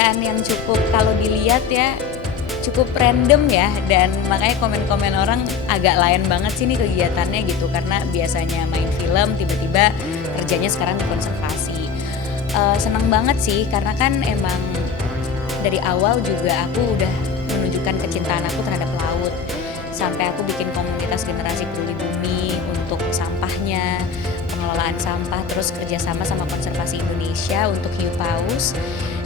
pekerjaan yang cukup kalau dilihat ya cukup random ya, dan makanya komen-komen orang agak lain banget sih nih kegiatannya gitu, karena biasanya main film tiba-tiba kerjanya sekarang di konservasi. Seneng banget sih karena kan emang dari awal juga aku udah menunjukkan kecintaan aku terhadap laut, sampai aku bikin komunitas generasi peduli bumi untuk sampahnya, pengelolaan sampah, terus kerjasama sama konservasi Indonesia untuk hiu paus.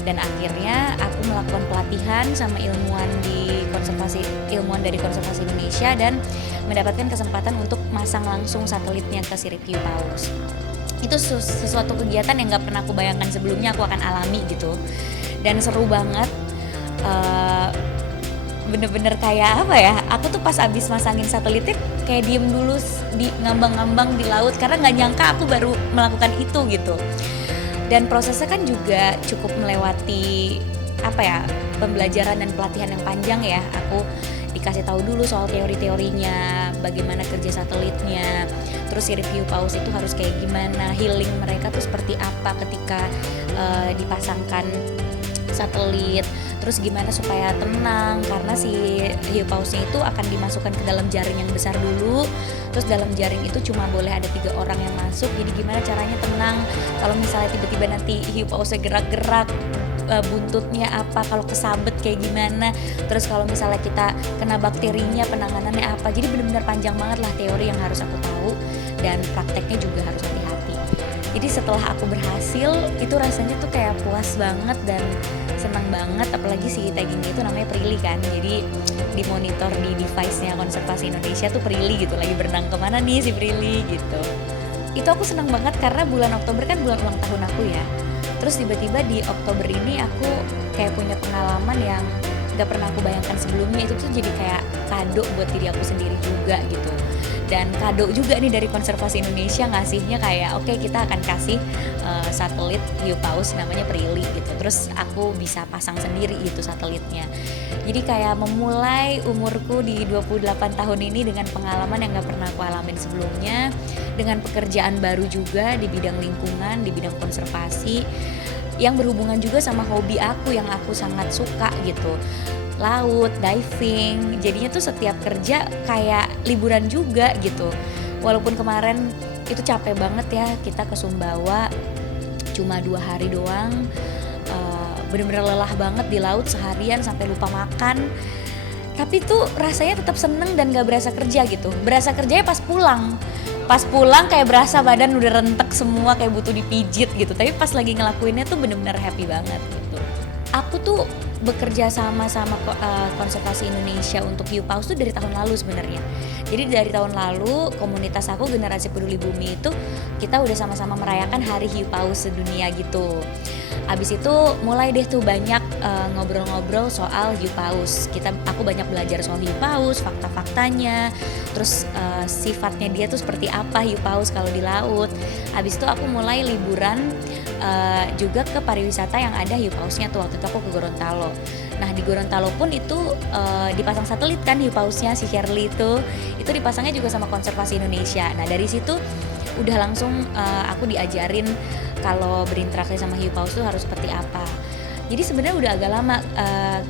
Dan akhirnya aku melakukan pelatihan sama ilmuwan dari konservasi Indonesia dan mendapatkan kesempatan untuk masang langsung satelitnya ke sirip hiu paus. Itu sesuatu kegiatan yang gak pernah aku bayangkan sebelumnya aku akan alami gitu, dan seru banget. Bener-bener kayak apa ya, aku tuh pas abis masangin satelitnya kayak diem dulu di ngambang-ngambang di laut karena gak nyangka aku baru melakukan itu gitu. Dan prosesnya kan juga cukup melewati apa ya, pembelajaran dan pelatihan yang panjang ya. Aku dikasih tahu dulu soal teori-teorinya, bagaimana kerja satelitnya, terus sirip hiu paus itu harus kayak gimana, healing mereka tuh seperti apa ketika dipasangkan satelit, terus gimana supaya tenang karena si hiu pausnya itu akan dimasukkan ke dalam jaring yang besar dulu, terus dalam jaring itu cuma boleh ada 3 orang yang masuk, jadi gimana caranya tenang kalau misalnya tiba-tiba nanti hiu pausnya gerak-gerak, buntutnya apa, kalau kesabet kayak gimana, terus kalau misalnya kita kena bakterinya penanganannya apa. Jadi benar-benar panjang banget lah teori yang harus aku tahu, dan prakteknya juga harus hati-hati. Jadi setelah aku berhasil itu rasanya tuh kayak puas banget dan senang banget, apalagi si taggingnya itu namanya Prilly kan, jadi dimonitor di device-nya konservasi Indonesia tuh Prilly gitu, lagi berenang kemana nih si Prilly gitu. Itu aku senang banget karena bulan Oktober kan bulan ulang tahun aku ya. Terus tiba-tiba di Oktober ini aku kayak punya pengalaman yang gak pernah aku bayangkan sebelumnya. Itu tuh jadi kayak kado buat diri aku sendiri juga gitu. Dan kado juga nih dari konservasi Indonesia ngasihnya kayak oke, kita akan kasih satelit hiu paus namanya Prilly gitu. Terus aku bisa pasang sendiri itu satelitnya. Jadi kayak memulai umurku di 28 tahun ini dengan pengalaman yang gak pernah aku alamin sebelumnya, dengan pekerjaan baru juga di bidang lingkungan, di bidang konservasi, yang berhubungan juga sama hobi aku yang aku sangat suka gitu, laut, diving. Jadinya tuh setiap kerja kayak liburan juga gitu. Walaupun kemarin itu capek banget ya, kita ke Sumbawa cuma 2 hari doang, bener-bener lelah banget di laut seharian sampai lupa makan. Tapi tuh rasanya tetap seneng dan gak berasa kerja gitu. Berasa kerjanya pas pulang kayak berasa badan udah rentek semua, kayak butuh dipijit gitu. Tapi pas lagi ngelakuinnya tuh bener-bener happy banget gitu. Aku tuh bekerja sama konservasi Indonesia untuk hiu paus tuh dari tahun lalu sebenarnya. Jadi dari tahun lalu komunitas aku generasi peduli bumi itu kita udah sama-sama merayakan hari hiu paus sedunia gitu. Abis itu mulai deh tuh banyak ngobrol-ngobrol soal hiu paus. Aku banyak belajar soal hiu paus, fakta-faktanya, terus sifatnya dia tuh seperti apa hiu paus kalau di laut. Abis itu aku mulai liburan juga ke pariwisata yang ada hiu pausnya tuh. Waktu itu aku ke Gorontalo. Nah di Gorontalo pun itu dipasang satelit kan hiu pausnya, si Shirley itu dipasangnya juga sama konservasi Indonesia. Nah dari situ udah langsung aku diajarin kalau berinteraksi sama hiu paus tuh harus seperti apa. Jadi sebenarnya udah agak lama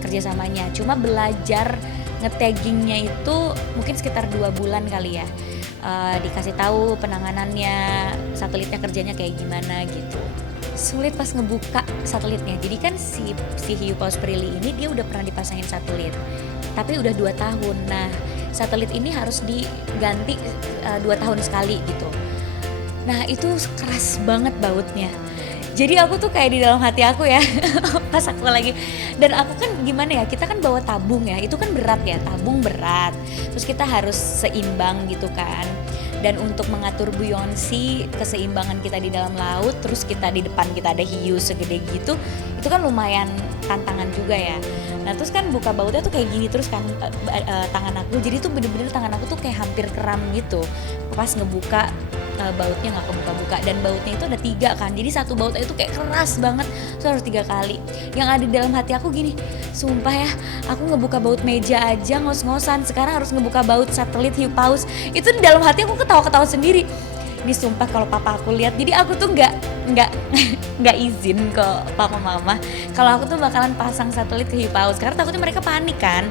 kerjasamanya, cuma belajar nge-taggingnya itu mungkin sekitar 2 bulan kali ya. Dikasih tahu penanganannya, satelitnya kerjanya kayak gimana gitu. Sulit pas ngebuka satelitnya. Jadi kan si hiu paus Prilly ini dia udah pernah dipasangin satelit, tapi udah 2 tahun. Nah satelit ini harus diganti 2 tahun sekali gitu. Nah itu keras banget bautnya. Jadi aku tuh kayak di dalam hati aku ya pas aku lagi, dan aku kan gimana ya, kita kan bawa tabung ya, itu kan berat ya, tabung berat, terus kita harus seimbang gitu kan. Dan untuk mengatur buoyancy, keseimbangan kita di dalam laut, terus kita di depan kita ada hiu segede gitu, itu kan lumayan tantangan juga ya. Nah terus kan buka bautnya tuh kayak gini terus kan tangan aku, jadi tuh bener-bener tangan aku tuh kayak hampir kram gitu pas ngebuka bautnya, nggak kebuka-buka. Dan bautnya itu ada 3 kan, jadi satu bautnya itu kayak keras banget, so harus 3 kali. Yang ada di dalam hati aku gini, sumpah ya, aku ngebuka baut meja aja ngos-ngosan, sekarang harus ngebuka baut satelit hiu paus. Itu di dalam hati aku ketawa-ketawa sendiri. Ini sumpah kalau papa aku lihat, jadi aku tuh nggak nggak izin ke papa mama kalau aku tuh bakalan pasang satelit ke hiu paus karena takutnya mereka panik kan.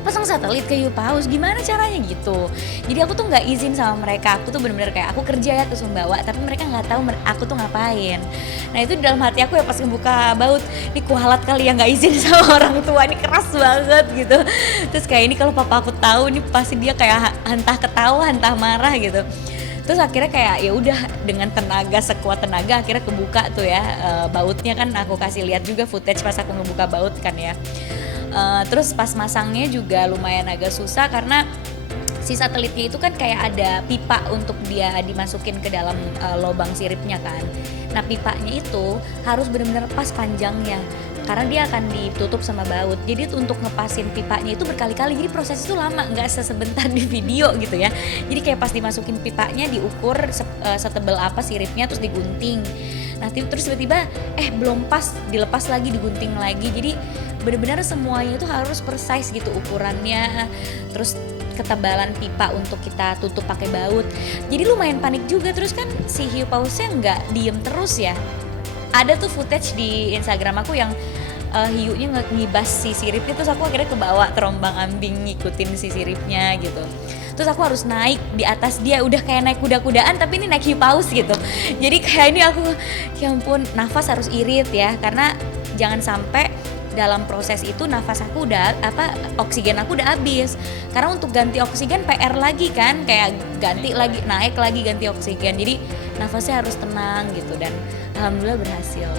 Pasang satelit ke hiu paus gimana caranya gitu. Jadi aku tuh nggak izin sama mereka. Aku tuh bener-bener kayak aku kerja ya ke Sumbawa, tapi mereka nggak tahu aku tuh ngapain. Nah itu di dalam hati aku ya pas ngebuka baut, ini kualat kali ya nggak izin sama orang tua, ini keras banget gitu. Terus kayak ini kalau papa aku tahu, ini pasti dia kayak entah ketawa entah marah gitu. Terus akhirnya kayak ya udah dengan tenaga sekuat tenaga akhirnya kebuka tuh ya bautnya kan aku kasih lihat juga footage pas aku ngebuka baut kan ya. Terus pas masangnya juga lumayan agak susah karena si satelitnya itu kan kayak ada pipa untuk dia dimasukin ke dalam lubang siripnya kan. Nah pipanya itu harus benar-benar pas panjangnya karena dia akan ditutup sama baut. Jadi untuk ngepasin pipanya itu berkali-kali. Jadi proses itu lama, nggak sebentar di video gitu ya. Jadi kayak pas dimasukin pipanya diukur setebal apa siripnya terus digunting. Nah terus tiba-tiba belum pas, dilepas lagi, digunting lagi. Jadi benar-benar semuanya itu harus precise gitu ukurannya. Terus ketebalan pipa untuk kita tutup pakai baut. Jadi lumayan panik juga. Terus kan si hiu pausnya nggak diem terus ya. Ada tuh footage di Instagram aku yang hiunya ngibas si siripnya, terus aku akhirnya kebawa terombang ambing ngikutin si siripnya gitu. Terus aku harus naik di atas dia, udah kayak naik kuda-kudaan tapi ini naik hiu paus gitu. Jadi kayak ini aku ya ampun, nafas harus irit ya karena jangan sampai dalam proses itu nafas aku udah oksigen aku udah habis. Karena untuk ganti oksigen PR lagi kan, kayak ganti lagi, naik lagi ganti oksigen. Jadi nafasnya harus tenang gitu dan alhamdulillah berhasil.